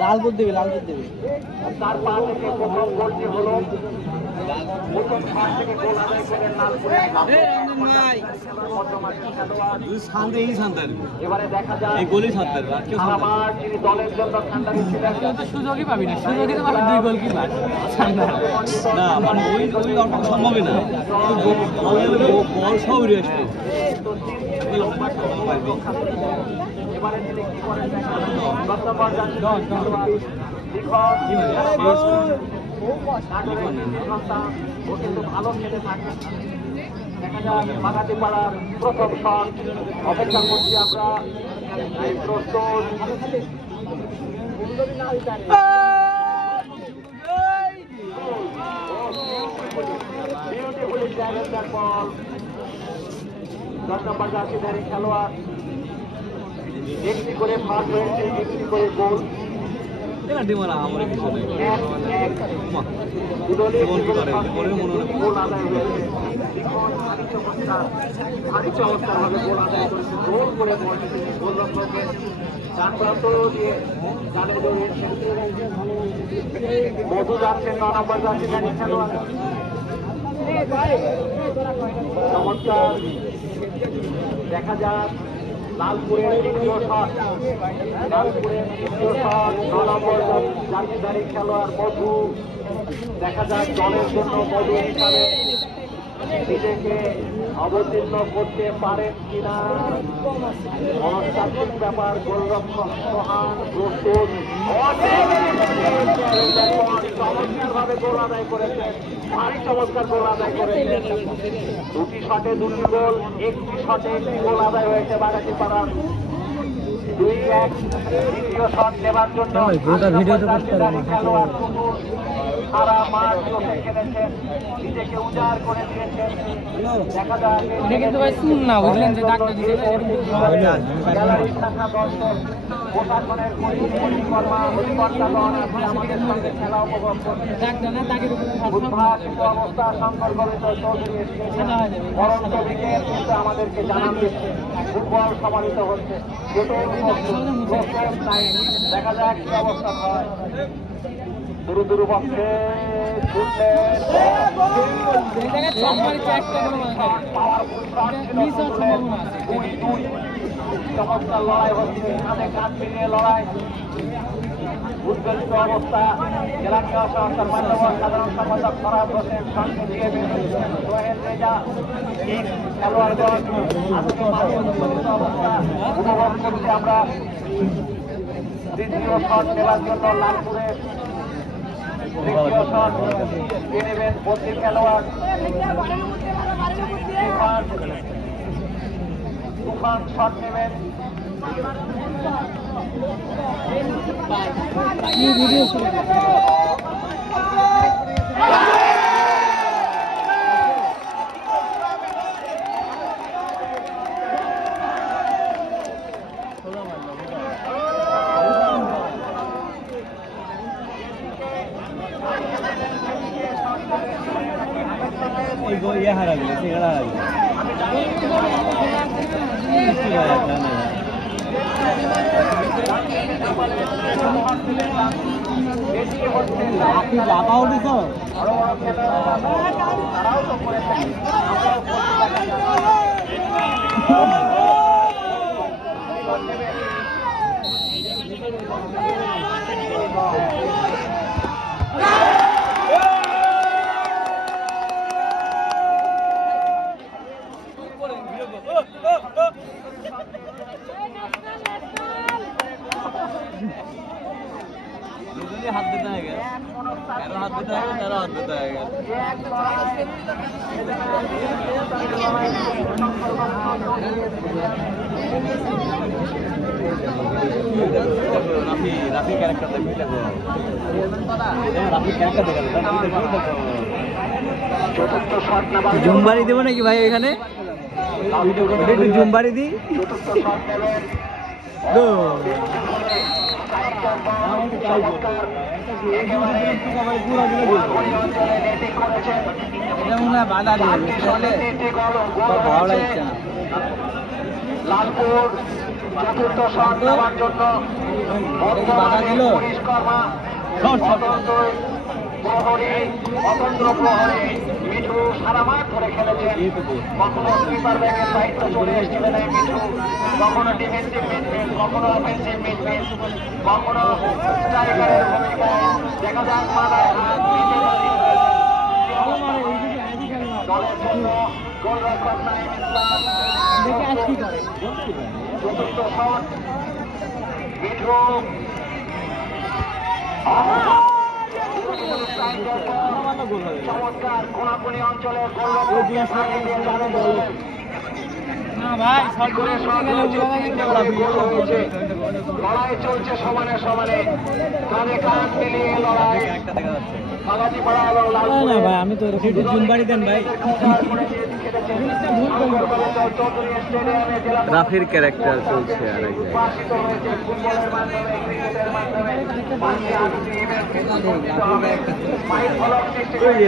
লাল গোল দেবে, লাল গোল দেবে। তার পা থেকে প্রথম গোলটি হলো প্রথম শট থেকে গোল আদায় করেন লালপুরে। এবারে দেখা যায় আমার যিনি দলের জন্য ঠান্ডা ছিলেন সুযোগই পাবি না, সুযোগই তো পাবি 2 গোল কি পাস না, মানে ওই সম্ভবই না, বল সব উড়ে আসবে। এবারে তিনি কি করেন কিন্তু ভালো খেলে থাকে। দেখা যায় বাগাতি পাড়ার প্রথম শট অপেক্ষা করছি আমরা। বিউটিফুলি ট্যাগেল দ্যাট বল। 10 নম্বর জার্সিধারী খেলোয়াড়, একটি করে ফার্স্ট হয়েছে, একটি করে গোল। ভারী চমৎকার ভাবে গোল আদায় করেছে, গোল করে গোলরক্ষককে ডান প্রান্ত দিয়ে জালে জড়িয়েছেন। মধু যাচ্ছেন 9 নম্বর জার্সিধারী খেলোয়াড়। চমৎকার দেখা যাক লালপুরের দ্বিতীয় শট, লালপুরের দ্বিতীয় শট 9 নম্বর জার্সিধারী খেলোয়াড় মধু। দেখা যাক দলের জন্য মধু হিসাবে নিজেকে অবতীর্ণ করতে পারেন কিনা। মনস্তাত্ত্বিক ব্যাপার, গোলরক্ষক সোহান প্রস্তুত, চমৎকার ভাবে গোল আদায় করেছেন, ভারী চমৎকার গোল আদায় করেছেন। 2টি শটে 2টি গোল, 1টি শটে 1টি গোল আদায় হয়েছে বাগাতি পাড়ার। 2-1 দ্বিতীয় শট নেবার জন্য খেলোয়াড় সারা মাঠ চোখে খেলেছেন, নিজেকে উজাড় করে দিয়েছেন। দেখা যায় গ্যালারির শাখা দর্শক, প্রশাসনের কর্মকর্তাগণ আমাদের সঙ্গে খেলা উপভোগ করছেন। উদ্ভাসিত অবস্থা সংকল্পিত চৌধুরী বরন্ত বিকেল কিন্তু আমাদেরকে জানান দিচ্ছে ফুটবল সমানিত হচ্ছে। দেখা যাক কি অবস্থা হয়। দুরু দুরু বক্সে চমৎকার লড়াই হচ্ছে, কাঁধে কাঁধ মিলিয়ে লড়াই, উদ্বেলিত অবস্থা। জেলা ক্রীড়া সংস্থার মান্যবর সাধারণ সম্পাদক ফরাদ হোসেন সঙ্গে দিয়ে সোহেল রেজা খেলোয়াড়গণ আজকে উদ্বেলিত অবস্থা উপভোগ করছি আমরা। দ্বিতীয় শট নেওয়ার জন্য লালপুরের তৃতীয় শট দিয়ে নেবেন বন্দি খেলোয়াড় তুফান শট নেবেন। ये हारा गया, सिंगड़ा हारा गया। আপনি লাভা উঠেছ हाथ देता है क्या? तेरा हाथ देता है, तेरा हाथ देता है क्या? राफी कैरेक्टर देखो, राफी कैरेक्टर देखो। जुम्बारी देव ना कि भाई এখানে একটু জুমবাড়ি দি চমৎকার একেবারে ফুলকড়ি অঞ্চলে নেটিং করেছেন। লালপুর চতুর্থ শট নেওয়ার জন্য পুলিশ কর্মা অতন্ত্র প্রহরী মিঠু সারা মাঠ ধরে খেলেছেন। কখনো স্লিপার ব্যাগের দায়িত্ব চলে এসেছিলেন এই মিঠু, কখনো ডিফেন্সিভ মিডফিল্ড, কখনো অফেন্সিভ মিডফিল্ড, কখনো স্ট্রাইকারের ভূমিকায়। দেখা যাক মাথায় হাত দিতে পারি দলের জন্য গোলরক্ষক নাইম ইসলাম। চতুর্থ শট মিঠু চমৎকার কোনাকুনি অঞ্চলের গোলরক্ষককে ফাঁকি দিয়ে জানে বললেন লড়াই চলছে সমানে সমানে, কাঁধে কাঁধ মিলিয়ে লড়াই। কালাজিপাড়া এবং লালপুরে আমি তো জুন বাড়ি দেন ভাই রাফির ক্যারেক্টার চলছে আর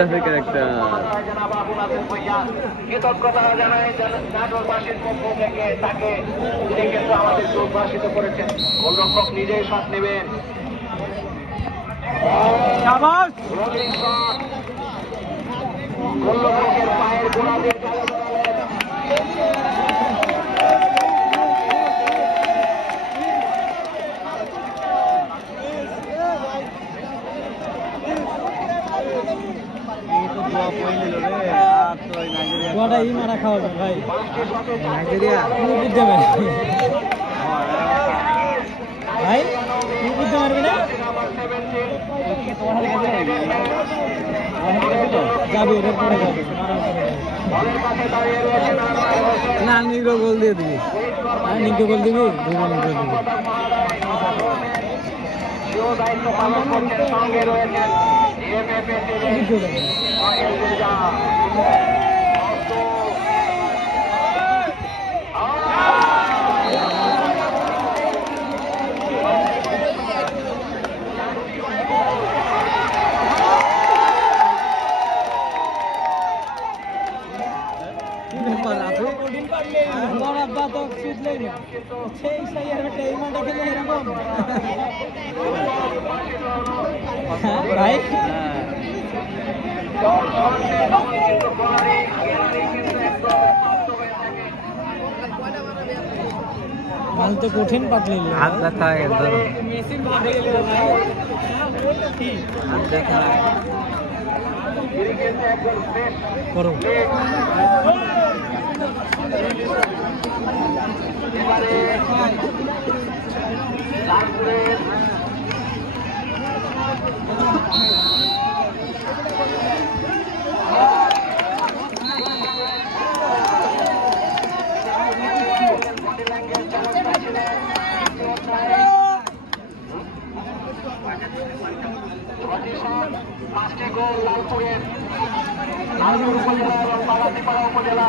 রাফির ক্যারেক্টার কৃতজ্ঞতা জানাই নাটোরবাসীর পক্ষ থেকে তাকে, তিনি কিন্তু আমাদের উদ্ভাসিত করেছেন। গোলরক্ষক নিজেই শট নেবেন। গোলরক্ষকের পায়ের গোড়া দিয়ে মারা খাওয়াবে ভাই নাইজেরিয়া বুঝতে পারে ভাই বুঝতে পারবে না যাবে পরে যাবে না নিগ্রো গোল দিয়ে দিবি নিগ্রো গোল দিবি দায়িত্ব পালন করছেন। সঙ্গে রয়েছেন ভাই মাল তো কঠিন পাতলি হাত ব্যথা হয়ে গেল হাত ব্যথা করো পাঁচটি গোল লালপুরের, লালপুর উপজেলা এবং বাগাতিপাড়া উপজেলা।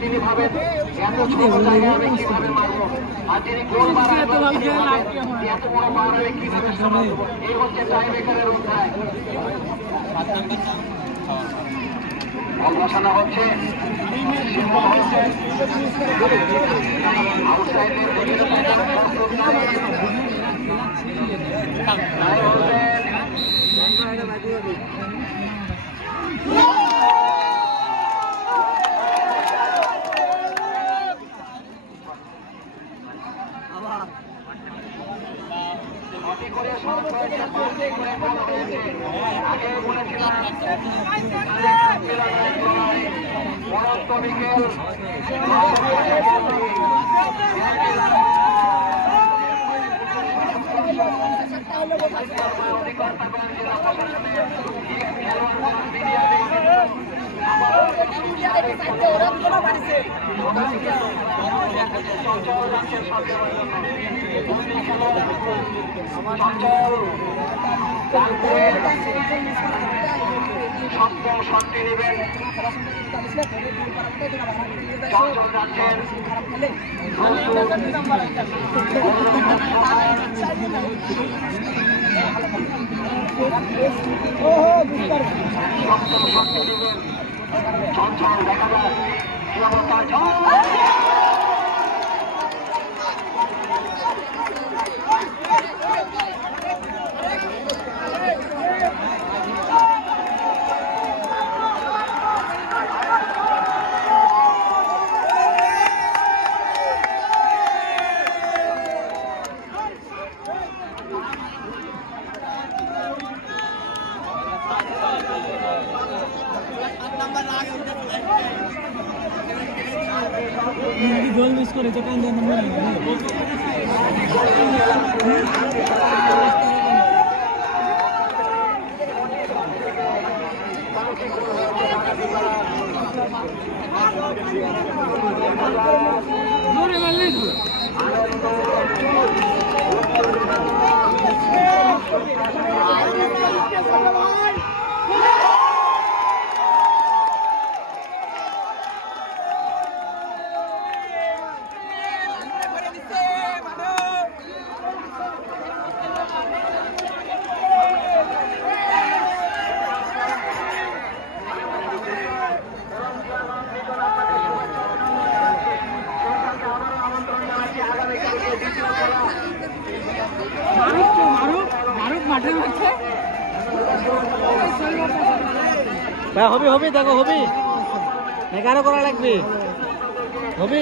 তিনি ভাবেন এত ছোট জায়গায় আমি কিভাবে মারবো, আর যিনি গোল মারার এত বড় বার আমি কিভাবে সামাল দেবো। এই হচ্ছে টাই ব্রেকারের অধ্যায়। বল বসানো হচ্ছে, আগে বলেছিলাম বিকেল সপ্তম শটটি নেবেন চঞ্চল যাচ্ছেন সপ্তম শটটি নেবেন চঞ্চল দেখা যাক কি অবস্থা গোল মিস করে তো কোন নম্বর দূরে গেলে হবে হবে দেখো হবে 11 করা লাগবে হবে।